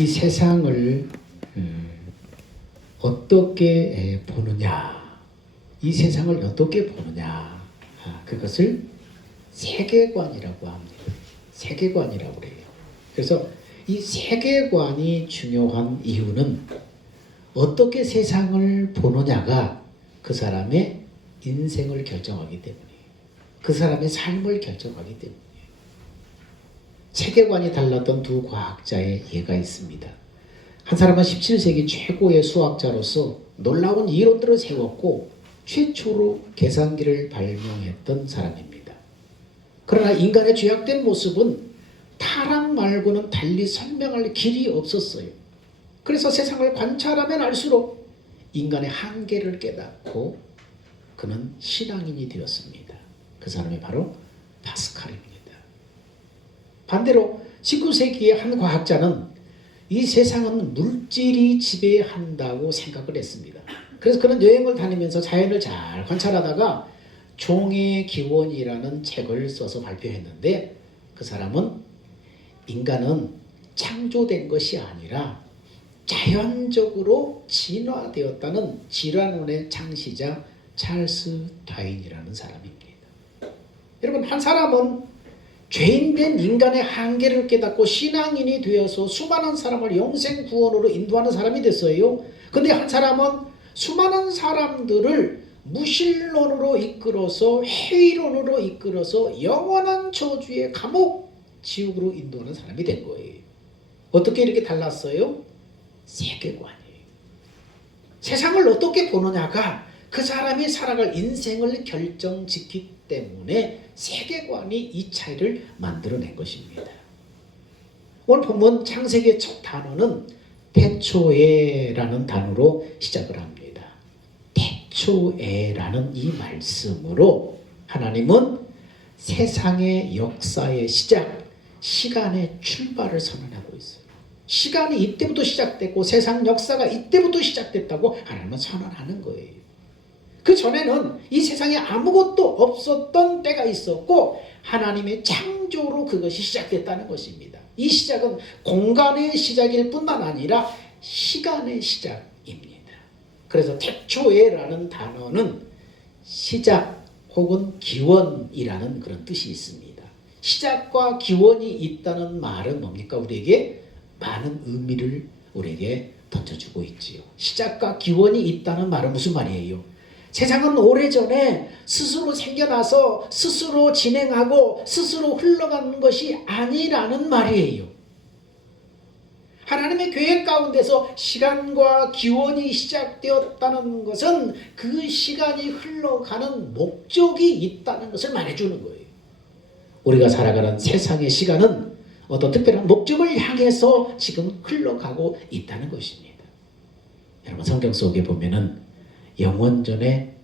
이 세상을 어떻게 보느냐, 이 세상을 어떻게 보느냐, 그것을 세계관이라고 합니다. 세계관이라고 그래요. 그래서 이 세계관이 중요한 이유는 어떻게 세상을 보느냐가 그 사람의 인생을 결정하기 때문이에요. 그 사람의 삶을 결정하기 때문이에요. 세계관이 달랐던 두 과학자의 예가 있습니다. 한 사람은 17세기 최고의 수학자로서 놀라운 이론들을 세웠고 최초로 계산기를 발명했던 사람입니다. 그러나 인간의 죄악된 모습은 타락 말고는 달리 설명할 길이 없었어요. 그래서 세상을 관찰하면 알수록 인간의 한계를 깨닫고 그는 신앙인이 되었습니다. 그 사람이 바로 파스칼입니다. 반대로 19세기의 한 과학자는 이 세상은 물질이 지배한다고 생각을 했습니다. 그래서 그는 여행을 다니면서 자연을 잘 관찰하다가 종의 기원이라는 책을 써서 발표했는데, 그 사람은 인간은 창조된 것이 아니라 자연적으로 진화되었다는 질환론의 창시자 찰스 다윈이라는 사람입니다. 여러분, 한 사람은 죄인된 인간의 한계를 깨닫고 신앙인이 되어서 수많은 사람을 영생 구원으로 인도하는 사람이 됐어요. 근데 한 사람은 수많은 사람들을 무신론으로 이끌어서 회의론으로 이끌어서 영원한 저주의 감옥, 지옥으로 인도하는 사람이 된 거예요. 어떻게 이렇게 달랐어요? 세계관이에요. 세상을 어떻게 보느냐가 그 사람이 살아갈 인생을 결정짓기 때문에 세계관이 이 차이를 만들어낸 것입니다. 오늘 본문 창세기의 첫 단어는 태초에라는 단어로 시작을 합니다. 태초에라는 이 말씀으로 하나님은 세상의 역사의 시작, 시간의 출발을 선언하고 있어요. 시간이 이때부터 시작됐고 세상 역사가 이때부터 시작됐다고 하나님은 선언하는 거예요. 그 전에는 이 세상에 아무것도 없었던 때가 있었고 하나님의 창조로 그것이 시작됐다는 것입니다. 이 시작은 공간의 시작일 뿐만 아니라 시간의 시작입니다. 그래서 태초에라는 단어는 시작 혹은 기원이라는 그런 뜻이 있습니다. 시작과 기원이 있다는 말은 뭡니까? 우리에게 많은 의미를 우리에게 던져주고 있지요. 시작과 기원이 있다는 말은 무슨 말이에요? 세상은 오래전에 스스로 생겨나서 스스로 진행하고 스스로 흘러가는 것이 아니라는 말이에요. 하나님의 계획 가운데서 시간과 기원이 시작되었다는 것은 그 시간이 흘러가는 목적이 있다는 것을 말해주는 거예요. 우리가 살아가는 세상의 시간은 어떤 특별한 목적을 향해서 지금 흘러가고 있다는 것입니다. 여러분, 성경 속에 보면은 영원전에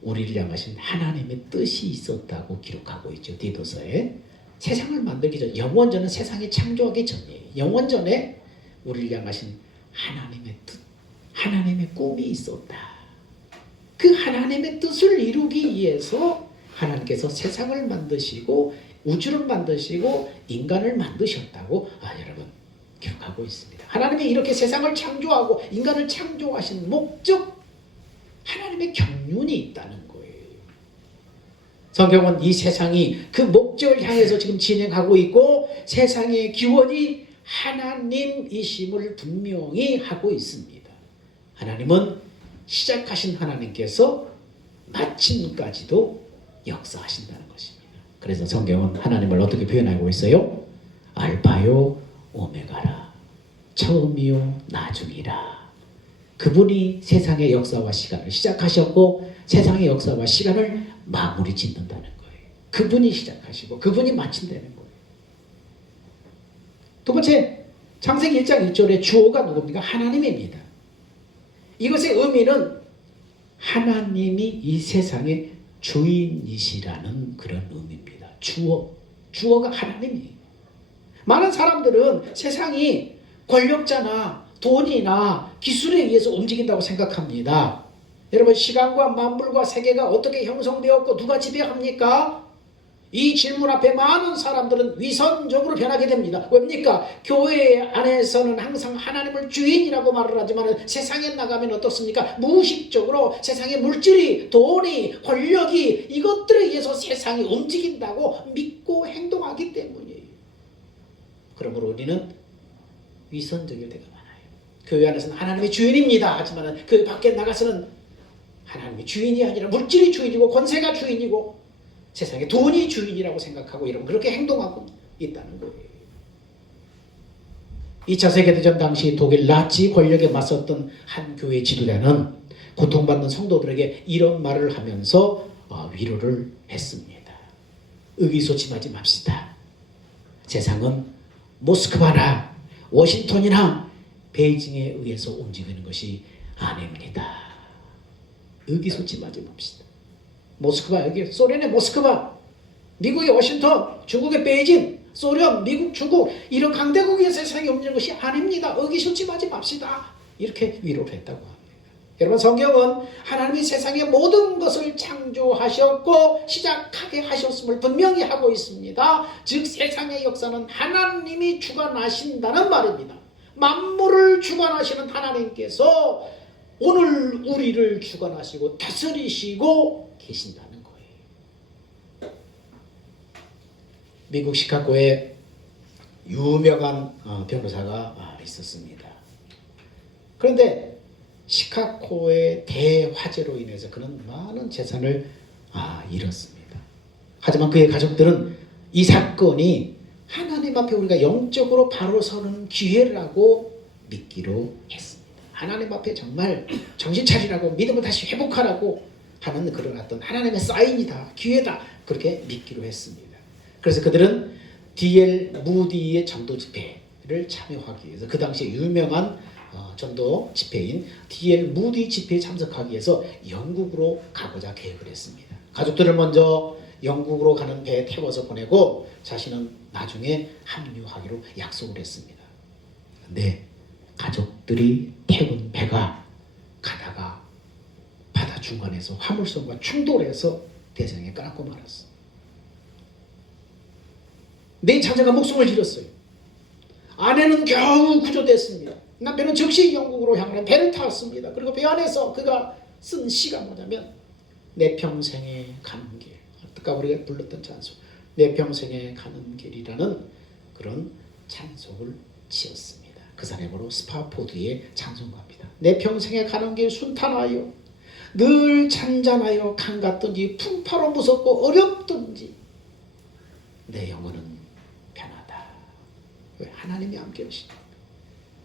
우리를 향하신 하나님의 뜻이 있었다고 기록하고 있죠. 디도서에. 세상을 만들기 전, 영원전은 세상이 창조하기 전이에요. 영원전에 우리를 향하신 하나님의 뜻, 하나님의 꿈이 있었다. 그 하나님의 뜻을 이루기 위해서 하나님께서 세상을 만드시고 우주를 만드시고 인간을 만드셨다고 여러분 기록하고 있습니다. 하나님이 이렇게 세상을 창조하고 인간을 창조하신 목적, 하나님의 경륜이 있다는 거예요. 성경은 이 세상이 그 목적을 향해서 지금 진행하고 있고 세상의 기원이 하나님이심을 분명히 하고 있습니다. 하나님은 시작하신 하나님께서 마침까지도 역사하신다는 것입니다. 그래서 성경은 하나님을 어떻게 표현하고 있어요? 알파요 오메가라, 처음이요 나중이라. 그분이 세상의 역사와 시간을 시작하셨고 세상의 역사와 시간을 마무리 짓는다는 거예요. 그분이 시작하시고 그분이 마친다는 거예요. 두 번째, 창세기 1장 1절의 주어가 누굽니까? 하나님입니다. 이것의 의미는 하나님이 이 세상의 주인이시라는 그런 의미입니다. 주어가 하나님이에요. 많은 사람들은 세상이 권력자나 돈이나 기술에 의해서 움직인다고 생각합니다. 여러분, 시간과 만물과 세계가 어떻게 형성되었고 누가 지배합니까? 이 질문 앞에 많은 사람들은 위선적으로 변하게 됩니다. 왜입니까? 교회 안에서는 항상 하나님을 주인이라고 말을 하지만 세상에 나가면 어떻습니까? 무의식적으로 세상의 물질이, 돈이, 권력이 이것들에 의해서 세상이 움직인다고 믿고 행동하기 때문이에요. 그러므로 우리는 위선적일 때가 많아요. 교회 안에서는 하나님의 주인입니다. 하지만 그 밖에 나가서는 하나님의 주인이 아니라 물질이 주인이고 권세가 주인이고 세상에 돈이 주인이라고 생각하고 여러분 그렇게 행동하고 있다는 거예요. 2차 세계대전 당시 독일 나치 권력에 맞섰던 한 교회 지도자는 고통받는 성도들에게 이런 말을 하면서 위로를 했습니다. 의기소침하지 맙시다. 세상은 모스크바나 워싱턴이나 베이징에 의해서 움직이는 것이 아닙니다. 의기소침하지 맙시다. 모스크바, 여기 소련의 모스크바, 미국의 워싱턴, 중국의 베이징, 소련, 미국, 중국 이런 강대국의 세상에 움직이는 것이 아닙니다. 의기소침하지 맙시다. 이렇게 위로를 했다고 합니다. 여러분 성경은 하나님이 세상의 모든 것을 창조하셨고 시작하게 하셨음을 분명히 하고 있습니다. 즉 세상의 역사는 하나님이 주관하신다는 말입니다. 만물을 주관하시는 하나님께서 오늘 우리를 주관하시고 다스리시고 계신다는 거예요. 미국 시카고에 유명한 변호사가 있었습니다. 그런데 시카고의 대화재로 인해서 그는 많은 재산을 잃었습니다. 하지만 그의 가족들은 이 사건이 하나님 앞에 우리가 영적으로 바로 서는 기회라고 믿기로 했습니다. 하나님 앞에 정말 정신 차리라고 믿음을 다시 회복하라고 하는 그런 어떤 하나님의 사인이다, 기회다 그렇게 믿기로 했습니다. 그래서 그들은 D.L. 무디의 전도 집회를 참여하기 위해서 그 당시에 유명한 전도 집회인 D.L. 무디 집회에 참석하기 위해서 영국으로 가고자 계획을 했습니다. 가족들을 먼저 영국으로 가는 배에 태워서 보내고 자신은 나중에 합류하기로 약속을 했습니다. 근데 가족들이 태운 배가 가다가 바다 중간에서 화물선과 충돌해서 대상에 깔고 말았어. 내 자녀가 목숨을 잃었어요. 아내는 겨우 구조됐습니다. 남편은 즉시 영국으로 향하는 배를 탔습니다. 그리고 배 안에서 그가 쓴 시가 뭐냐면 내 평생에 가는 길, 아까 우리가 불렀던 찬송 내 평생에 가는 길이라는 그런 찬송을 지었습니다. 그 사람으로 스파포드의 찬송가입니다. 내 평생에 가는 길 순탄하여 늘 잔잔하여 강 같든지 풍파로 무섭고 어렵든지 내 영혼은 편하다. 왜? 하나님이 함께 하시니.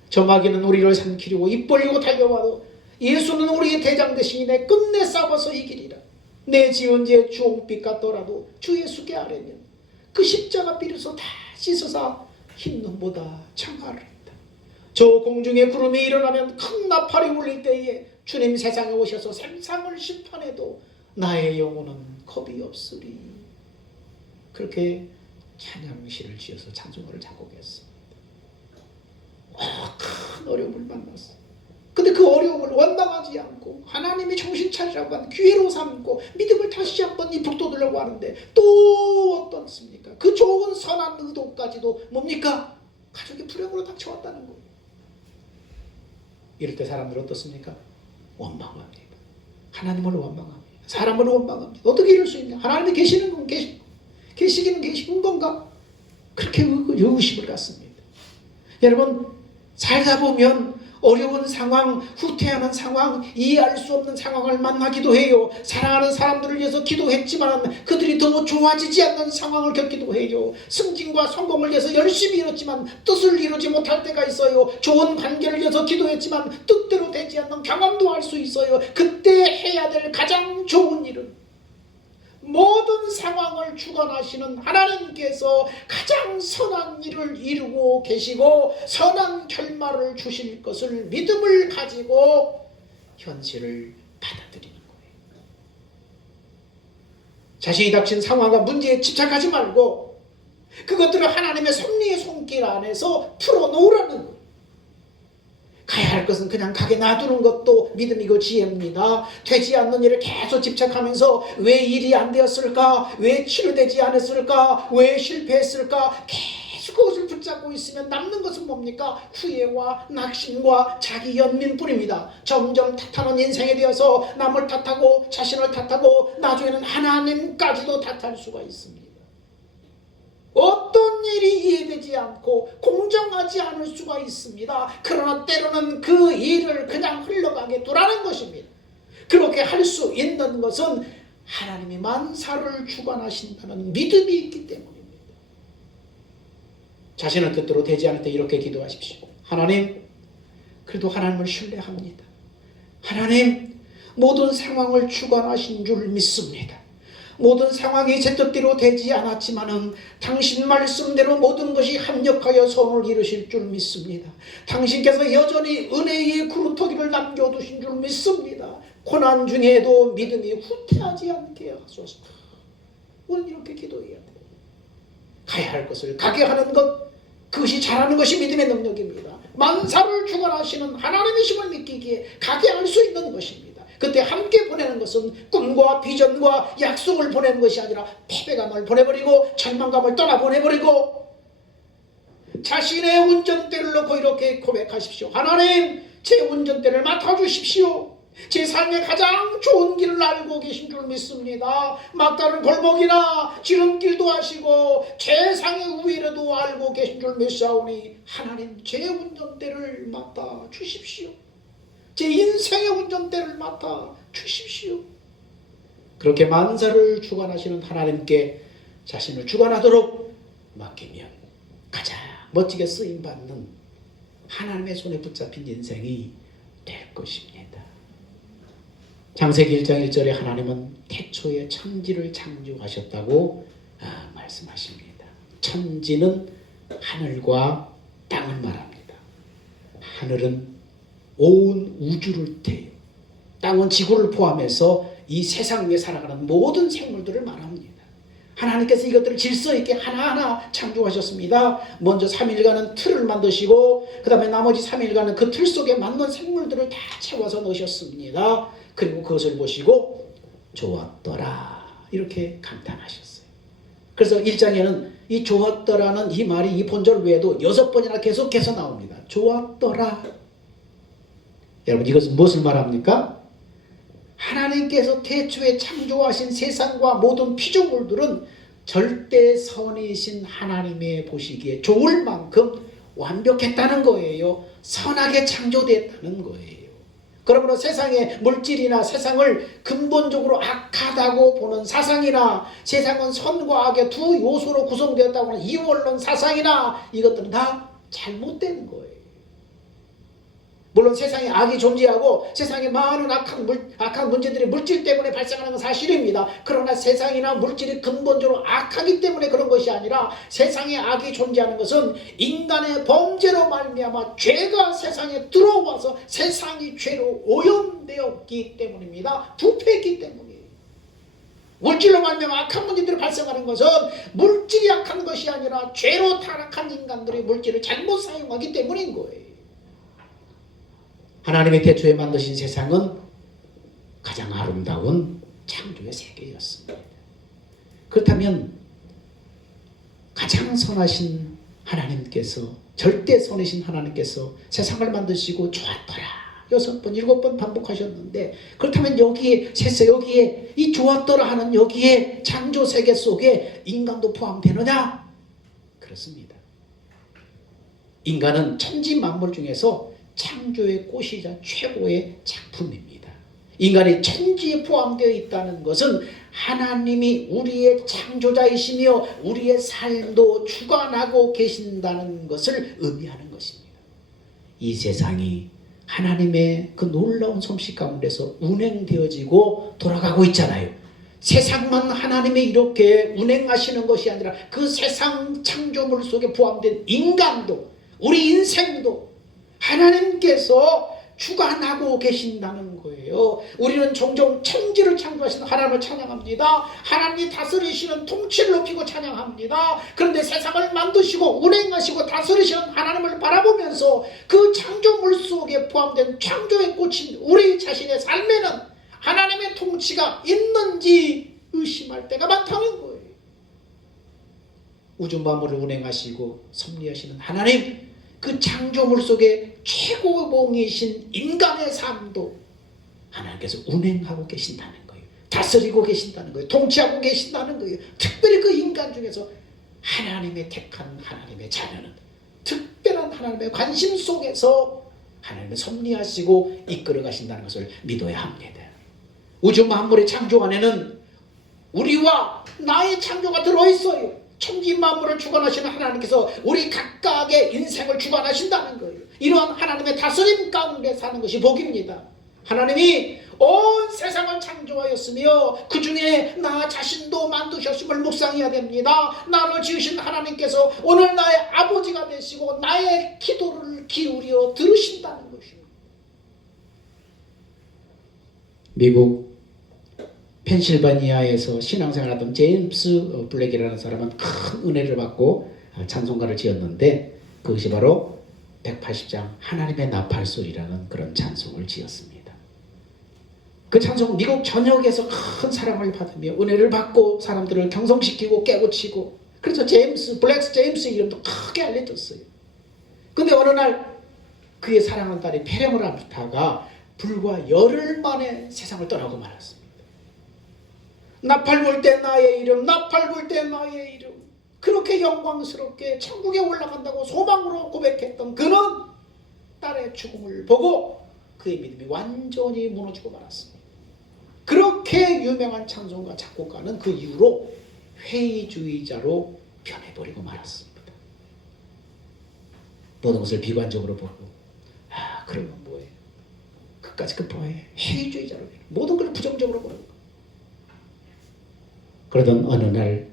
저 마귀는 우리를 삼키려고 입 벌리고 달려와도 예수는 우리의 대장 대신이 내 끝내 싸워서 이기리라. 내 지은 죄 주홍빛 같더라도 주 예수께 아뢰면 그 십자가 비로소 다 씻어서 흰 눈보다 청하리다. 저 공중에 구름이 일어나면 큰 나팔이 울릴 때에 주님 세상에 오셔서 세상을 심판해도 나의 영혼은 겁이 없으리. 그렇게 찬양시를 지어서 찬송가를 작곡했습니다. 큰 어려움을 만났어. 근데 그 어려움을 원망하지 않고 하나님이 정신 차리라고 하는 기회로 삼고 믿음을 다시 한번 이 북돋으려고 하는데 또 어떻습니까? 그 좋은 선한 의도까지도 뭡니까? 가족의 불행으로 닥쳐왔다는 거예요. 이럴 때 사람들은 어떻습니까? 원망합니다. 하나님을 원망합니다. 사람을 원망합니다. 어떻게 이럴 수 있냐? 하나님이 계시는 건 계시기는 계시는 건가? 그렇게 의구심을 갖습니다. 여러분 살다 보면 어려운 상황, 후퇴하는 상황, 이해할 수 없는 상황을 만나기도 해요. 사랑하는 사람들을 위해서 기도했지만 그들이 더 좋아지지 않는 상황을 겪기도 해요. 승진과 성공을 위해서 열심히 이뤘지만 뜻을 이루지 못할 때가 있어요. 좋은 관계를 위해서 기도했지만 뜻대로 되지 않는 경험도 할 수 있어요. 그때 해야 될 가장 좋은 일은 모든 상황을 주관하시는 하나님께서 가장 선한 일을 이루고 계시고 선한 결말을 주실 것을 믿음을 가지고 현실을 받아들이는 거예요. 자신이 닥친 상황과 문제에 집착하지 말고 그것들을 하나님의 섭리의 손길 안에서 풀어놓으라는 거예요. 가야 할 것은 그냥 가게 놔두는 것도 믿음이고 지혜입니다. 되지 않는 일을 계속 집착하면서 왜 일이 안 되었을까? 왜 치료되지 않았을까? 왜 실패했을까? 계속 그것을 붙잡고 있으면 남는 것은 뭡니까? 후회와 낙심과 자기 연민뿐입니다. 점점 탓하는 인생에 되어서 남을 탓하고 자신을 탓하고 나중에는 하나님까지도 탓할 수가 있습니다. 어떤 일이 이해되지 않고 공정하지 않을 수가 있습니다. 그러나 때로는 그 일을 그냥 흘러가게 두라는 것입니다. 그렇게 할 수 있는 것은 하나님이 만사를 주관하신다는 믿음이 있기 때문입니다. 자신의 뜻대로 되지 않을 때 이렇게 기도하십시오. 하나님, 그래도 하나님을 신뢰합니다. 하나님, 모든 상황을 주관하신 줄 믿습니다. 모든 상황이 제 뜻대로 되지 않았지만은 당신 말씀대로 모든 것이 합력하여 선을 이루실 줄 믿습니다. 당신께서 여전히 은혜의 구루터기를 남겨두신 줄 믿습니다. 고난 중에도 믿음이 후퇴하지 않게 하소서. 오늘 이렇게 기도해야 돼요. 가야 할 것을 가게 하는 것, 그것이 잘하는 것이 믿음의 능력입니다. 만사를 주관하시는 하나님이심을 믿기기에 가게 할 수 있는 것입니다. 그때 함께 보내는 것은 꿈과 비전과 약속을 보내는 것이 아니라 패배감을 보내버리고 절망감을 떠나보내버리고 자신의 운전대를 놓고 이렇게 고백하십시오. 하나님, 제 운전대를 맡아주십시오. 제 삶의 가장 좋은 길을 알고 계신 줄 믿습니다. 막다른 골목이나 지름길도 아시고 세상의 우위라도 알고 계신 줄 믿사오니 하나님, 제 운전대를 맡아주십시오. 제 인생의 운전대를 맡아 주십시오. 그렇게 만사를 주관하시는 하나님께 자신을 주관하도록 맡기면 가장 멋지게 쓰임받는 하나님의 손에 붙잡힌 인생이 될 것입니다. 창세기 1장 1절에 하나님은 태초에 천지를 창조하셨다고 말씀하십니다. 천지는 하늘과 땅을 말합니다. 하늘은 온 우주를 대요. 땅은 지구를 포함해서 이 세상 위에 살아가는 모든 생물들을 말합니다. 하나님께서 이것들을 질서 있게 하나하나 창조하셨습니다. 먼저 3일간은 틀을 만드시고 그 다음에 나머지 3일간은 그 틀 속에 맞는 생물들을 다 채워서 넣으셨습니다. 그리고 그것을 보시고 좋았더라 이렇게 감탄하셨어요. 그래서 1장에는 이 좋았더라는 이 말이 이 본절 외에도 6번이나 계속해서 나옵니다. 좋았더라. 여러분, 이것은 무엇을 말합니까? 하나님께서 태초에 창조하신 세상과 모든 피조물들은 절대선이신 하나님의 보시기에 좋을 만큼 완벽했다는 거예요. 선하게 창조됐다는 거예요. 그러므로 세상의 물질이나 세상을 근본적으로 악하다고 보는 사상이나 세상은 선과 악의 두 요소로 구성되었다고 하는 이원론 사상이나 이것들은 다 잘못된 거예요. 물론 세상에 악이 존재하고 세상에 많은 악한 문제들이 물질 때문에 발생하는 건 사실입니다. 그러나 세상이나 물질이 근본적으로 악하기 때문에 그런 것이 아니라 세상에 악이 존재하는 것은 인간의 범죄로 말미암아 죄가 세상에 들어와서 세상이 죄로 오염되었기 때문입니다. 부패했기 때문이에요. 물질로 말미암아 악한 문제들이 발생하는 것은 물질이 악한 것이 아니라 죄로 타락한 인간들이 물질을 잘못 사용하기 때문인 거예요. 하나님의 태초에 만드신 세상은 가장 아름다운 창조의 세계였습니다. 그렇다면 가장 선하신 하나님께서, 절대 선이신 하나님께서 세상을 만드시고 좋았더라 6번, 7번 반복하셨는데, 그렇다면 여기에 이 좋았더라 하는 여기에 창조 세계 속에 인간도 포함되느냐? 그렇습니다. 인간은 천지 만물 중에서 창조의 꽃이자 최고의 작품입니다. 인간이 천지에 포함되어 있다는 것은 하나님이 우리의 창조자이시며 우리의 삶도 주관하고 계신다는 것을 의미하는 것입니다. 이 세상이 하나님의 그 놀라운 솜씨 가운데서 운행되어지고 돌아가고 있잖아요. 세상만 하나님이 이렇게 운행하시는 것이 아니라 그 세상 창조물 속에 포함된 인간도, 우리 인생도 하나님께서 주관하고 계신다는 거예요. 우리는 종종 천지를 창조하시는 하나님을 찬양합니다. 하나님이 다스리시는 통치를 높이고 찬양합니다. 그런데 세상을 만드시고 운행하시고 다스리시는 하나님을 바라보면 살면서 그 창조물 속에 포함된 창조의 꽃인 우리 자신의 삶에는 하나님의 통치가 있는지 의심할 때가 많다는 거예요. 우주 만물을 운행하시고 섭리하시는 하나님, 그 창조물 속에 최고봉이신 인간의 삶도 하나님께서 운행하고 계신다는 거예요. 다스리고 계신다는 거예요. 통치하고 계신다는 거예요. 특별히 그 인간 중에서 하나님의 택한 하나님의 자녀는 특별한 하나님의 관심 속에서 하나님의 섭리하시고 이끌어 가신다는 것을 믿어야 합니다. 우주 만물의 창조 안에는 우리와 나의 창조가 들어있어요. 천지 만물을 주관하시는 하나님께서 우리 각각의 인생을 주관하신다는 거예요. 이러한 하나님의 다스림 가운데 사는 것이 복입니다. 하나님이 온 세상을 창조하였으며 그 중에 나 자신도 만드셨음을 묵상해야 됩니다. 나를 지으신 하나님께서 오늘 나의 아버지가 되시고 나의 기도를 기울여 들으신다는 것입니다. 미국 펜실바니아에서 신앙생활하던 제임스 블랙이라는 사람은 큰 은혜를 받고 찬송가를 지었는데 그것이 바로 180장 하나님의 나팔소리라는 그런 찬송을 지었습니다. 그 찬송은 미국 전역에서 큰 사랑을 받으며 은혜를 받고 사람들을 경성시키고 깨우치고, 그래서 블랙 제임스 이름도 크게 알려졌어요. 근데 어느 날 그의 사랑하는 딸이 폐렴을 앓다가 불과 열흘 만에 세상을 떠나고 말았습니다. 나팔 불 때 나의 이름, 나팔 불 때 나의 이름, 그렇게 영광스럽게 천국에 올라간다고 소망으로 고백했던 그는 딸의 죽음을 보고 그의 믿음이 완전히 무너지고 말았습니다. 그렇게 유명한 찬송가 작곡가는 그 이후로 회의주의자로 변해버리고 말았습니다. 모든 것을 비관적으로 보고, 그러면 뭐해? 끝까지 뭐해? 회의주의자로 모든 걸 부정적으로 보는. 그러던 어느 날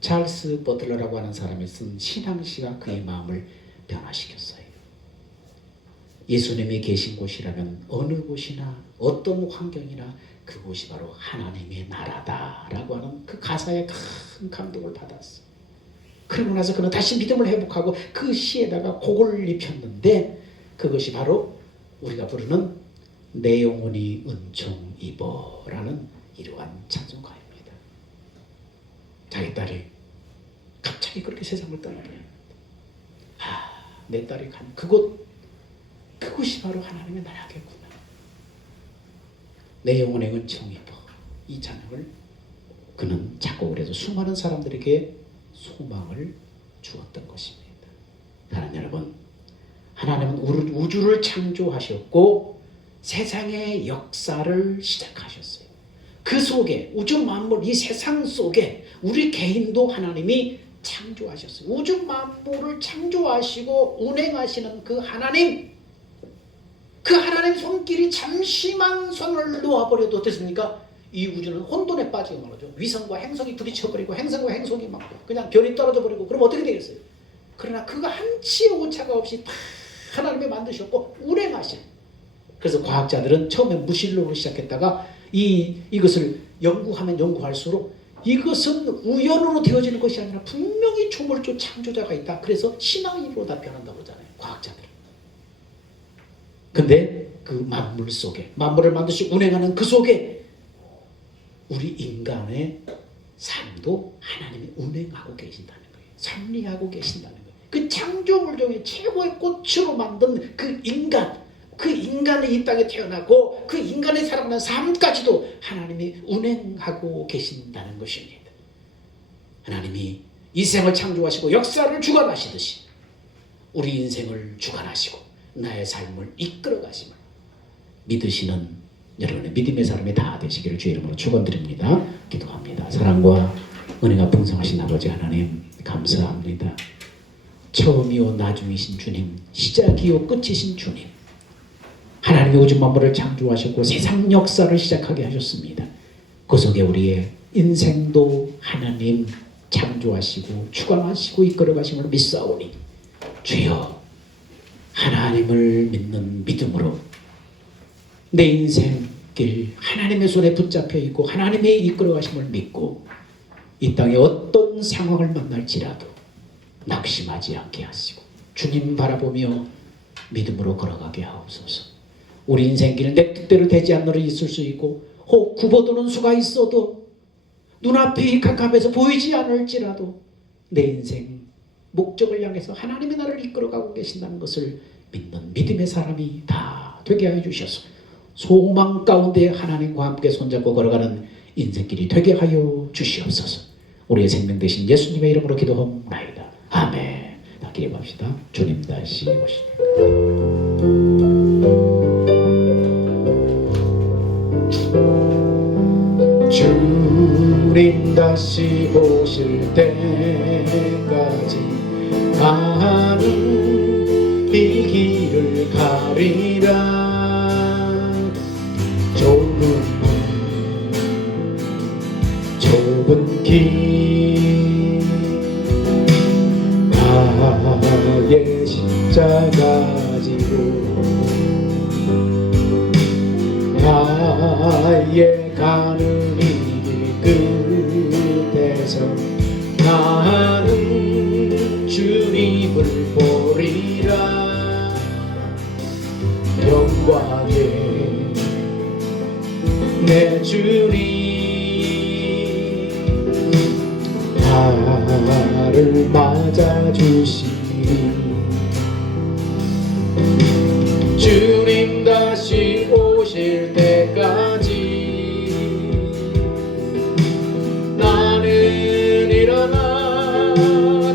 찰스 버틀러라고 하는 사람이 쓴 신앙시가 그의 마음을 변화시켰어요. 예수님이 계신 곳이라면 어느 곳이나 어떤 환경이나 그곳이 바로 하나님의 나라다라고 하는 그 가사에 큰 감동을 받았어요. 그러고 나서 그는 다시 믿음을 회복하고 그 시에다가 곡을 입혔는데 그것이 바로 우리가 부르는 내 영혼이 은총 입어라는 이러한 찬송가입니다. 자기 딸이 갑자기 그렇게 세상을 떠나버립니다. 내 딸이 간 그곳이 바로 하나님의 나라겠구나. 내 영혼의 은총 입어, 이 찬양을 그는 작곡을 해서 수많은 사람들에게 소망을 주었던 것입니다. 사랑하는 여러분, 하나님은 우주를 창조하셨고 세상의 역사를 시작하셨어요. 그 속에 우주 만물, 이 세상 속에 우리 개인도 하나님이 창조하셨어요. 우주 만물을 창조하시고 운행하시는 그 하나님, 그 하나님 손길이 잠시만 손을 놓아버려도 됐습니까? 이 우주는 혼돈에 빠지고 말이죠. 위성과 행성이 부딪혀버리고 행성과 행성이 막 그냥 별이 떨어져 버리고, 그럼 어떻게 되겠어요? 그러나 그가 한치의 오차가 없이 다 하나님이 만드셨고 운행하신. 그래서 과학자들은 처음에 무신론으로 시작했다가 이것을 연구하면 연구할수록 이것은 우연으로 되어지는 것이 아니라 분명히 조물주 창조자가 있다. 그래서 신앙으로 다 변한다고 그러잖아요, 과학자들은. 근데 그 만물 속에, 만물을 만드시고 운행하는 그 속에 우리 인간의 삶도 하나님이 운행하고 계신다는 거예요. 섭리하고 계신다는 거예요. 그 창조물 중에 최고의 꽃으로 만든 그 인간이 이 땅에 태어나고 그 인간의 살아가는 삶까지도 하나님이 운행하고 계신다는 것입니다. 하나님이 이 생을 창조하시고 역사를 주관하시듯이 우리 인생을 주관하시고 나의 삶을 이끌어가심을 믿으시는 여러분의 믿음의 사람이 다 되시기를 주의 이름으로 축원드립니다. 기도합니다. 사랑과 은혜가 풍성하신 아버지 하나님, 감사합니다. 처음이요 나중이신 주님, 시작이요 끝이신 주님, 하나님의 우주 만물을 창조하셨고 세상 역사를 시작하게 하셨습니다. 그 속에 우리의 인생도 하나님 창조하시고 주관하시고 이끌어가심을 믿사오니 주여, 하나님을 믿는 믿음으로 내 인생길 하나님의 손에 붙잡혀 있고 하나님의 이끌어가심을 믿고 이 땅에 어떤 상황을 만날지라도 낙심하지 않게 하시고 주님 바라보며 믿음으로 걸어가게 하옵소서. 우리 인생길 내 뜻대로 되지 않는 일이 있을 수 있고 혹 굽어도는 수가 있어도 눈앞이 캄캄해서 보이지 않을지라도 내 인생 목적을 향해서 하나님이 나를 이끌어가고 계신다는 것을 믿는 믿음의 사람이 다 되게 하여 주셔서 소망 가운데 하나님과 함께 손잡고 걸어가는 인생길이 되게 하여 주시옵소서. 우리의 생명 되신 예수님의 이름으로 기도하옵나이다. 아멘. 다 기도합시다. 주님 다시 오시니까. 주님 다시 오실 때까지 나는 이 길을 가리라. 좁은 길 나의 십자가 지고 나의 가는 이 길 끝에서 나는 주님을 보리라. 영광의 내 주님 나를 맞아주시니 주님 다시 오실 때까지 나는 일어나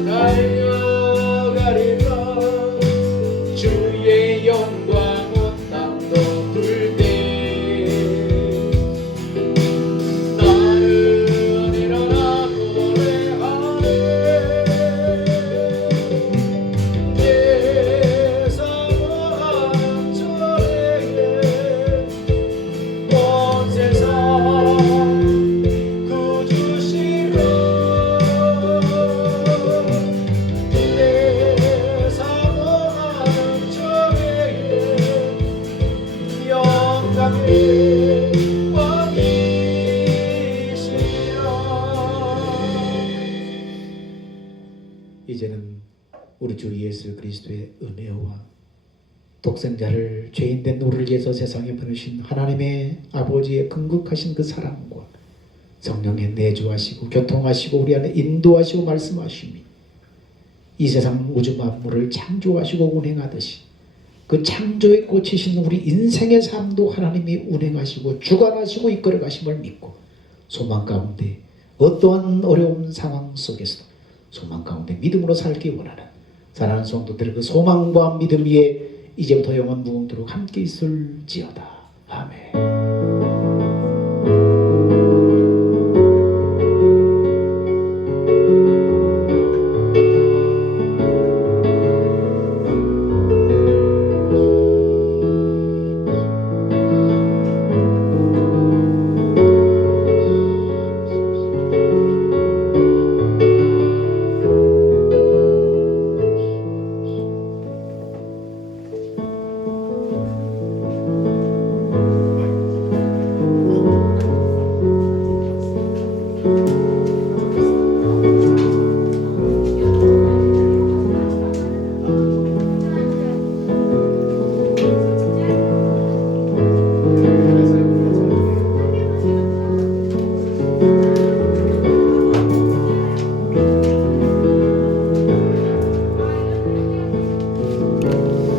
달려가리라. 주의 영광 온 땅 덮을 때 나는 일어나 노래하네. 내 사모한 저에게 온 세상 구주시라. 내 사모한 저에게 영광의 이제는 우리 주 예수 그리스도의 은혜와 독생자를 죄인된 우리를 위해서 세상에 보내신 하나님의 아버지의 긍극하신 그 사랑과 성령의 내주하시고 교통하시고 우리 안에 인도하시고 말씀하심이 이 세상 우주 만물을 창조하시고 운행하듯이 그 창조에 꽂히신 우리 인생의 삶도 하나님이 운행하시고 주관하시고 이끌어가심을 믿고 소망 가운데 어떠한 어려운 상황 속에서도 소망 가운데 믿음으로 살기 원하는 사랑하는 성도들 그 소망과 믿음 위에 이제부터 영원 무궁토록 함께 있을지어다. 아멘.